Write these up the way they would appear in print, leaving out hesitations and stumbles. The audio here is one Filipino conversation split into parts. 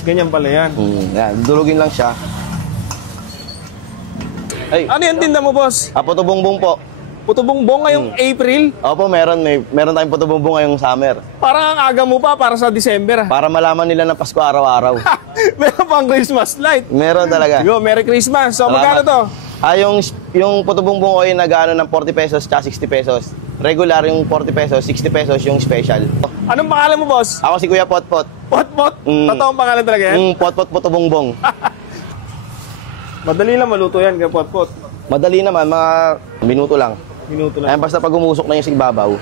Ganyan pala yan. Yan, dudurugin lang siya. Ay, Ano yung tinda mo, boss? puto bongbong po. Puto bongbong ngayong April? Opo, meron tayong puto bongbong ngayong summer. Parang ang aga mo pa para sa December. Para malaman nila na Pasko araw-araw. Meron pang Christmas light. Meron talaga. Yo, Merry Christmas. So, magkano to? Yung puto bongbong ko ay nag-ano ng 40 pesos tsaka 60 pesos. Regular yung 40 pesos, 60 pesos yung special. Anong pangalan mo, boss? Ako si Kuya Potpot. Potpot? Totoong pangalan talaga yan? Potpot puto bongbong. Madali lang maluto yan, kaya Potpot. Madali naman, mga minuto lang. Minuto lang. Ayan, basta pag umusok na yung sigbabaw.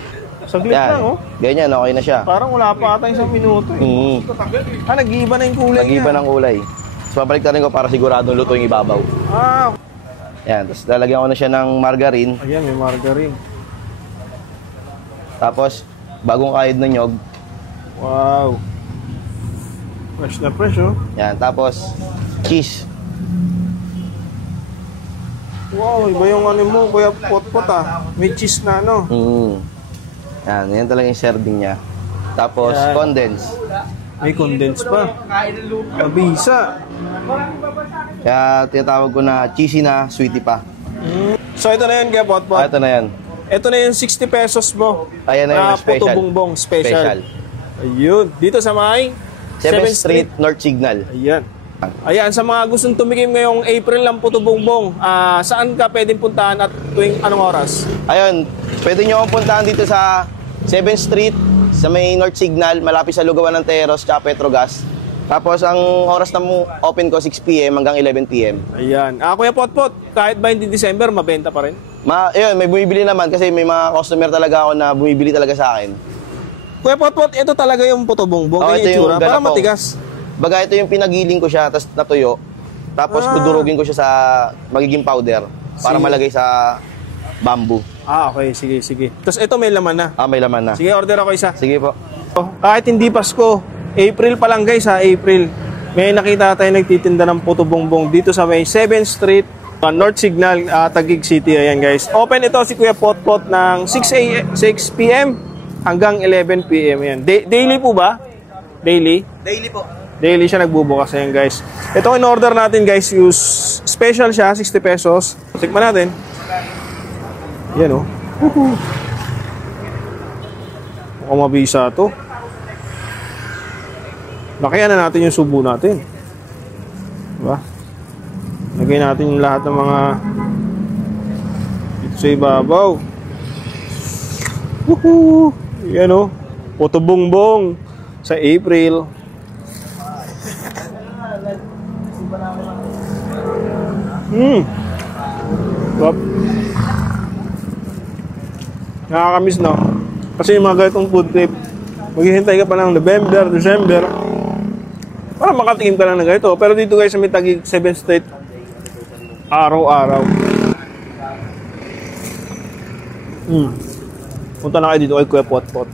Saglit lang, oh. Ganyan, okay na siya. Parang wala pa ata yung 1 minuto, eh. Nag-iiba na yung kulay Nag-iba ng kulay. Tapos babalik na rin ko para sigurado luto yung ibabaw. Yan, tapos lalagyan ko na siya ng margarine. Ayan, may margarine. Tapos, bagong kahid na nyog. Wow. Fresh na fresh, oh. Yan, tapos, cheese. Wow, iba yung ano mo, Kuya Potpot, ah. May cheese na, ano. Yan talaga yung serving niya. Tapos, Yan. condense. May condense pa. Kabisa. Kaya tinatawag ko na cheesy na, sweetie pa. So, ito na yun, Kuya Potpot. Ito na yan. Ito na yung 60 pesos mo. Ayan na yung special. Puto bongbong special. Ayun. Dito sa may 7th Street, North Signal. Ayan. Ayan, sa mga gustong tumikim ngayong April ng puto bongbong, saan ka pwedeng puntahan at tuwing anong oras? Ayun, pwede nyo akong puntahan dito sa 7th Street, sa may North Signal, malapit sa Lugawan ng Teros, tsaka Petrogas. Tapos, ang oras na open ko, 6 p.m. hanggang 11 p.m. Ayan. Kuya Potpot, kahit ba hindi December, mabenta pa rin? Ayun, may bumibili naman kasi may mga customer talaga ako na bumibili talaga sa akin. Kuya Potpot, ito talaga yung puto bongbong. Oh, ito yung parang matigas. Baga, ito yung pinagiling ko siya, tapos natuyo. Tapos dudurugin ko siya sa magiging powder para malagay sa bamboo. Okay. Sige. Tapos ito may laman na. May laman na. Sige, order ako isa. Sige po. Kahit hindi Pasko, April pa lang guys, April. May nakita tayo nagtitinda ng puto bongbong dito sa may 7th Street, North Signal, Taguig City. Ayan guys. Open ito si Kuya Potpot ng 6 p.m. hanggang 11 p.m. Ayan. Daily po ba? Daily? Daily po. Daily siya nagbubukas. Ayan guys. Ito in order natin guys, use special siya, 60 pesos. Tikman natin. Yan, oh. Mukhang mabisa to. Lakihan na natin yung subo natin. Diba? Lagay natin yung lahat ng mga dito sa ibabaw. Woohoo! Yan, oh. Puto bongbong sa April. Nakakamiss, no? Kasi yung mga ganitong food trip, maghihintay ka pa ng November, December para makatikim ka lang ng ganito. Pero dito guys sa may Taguig 7th Street, araw-araw. Punta na kayo dito kay Kuya Potpot.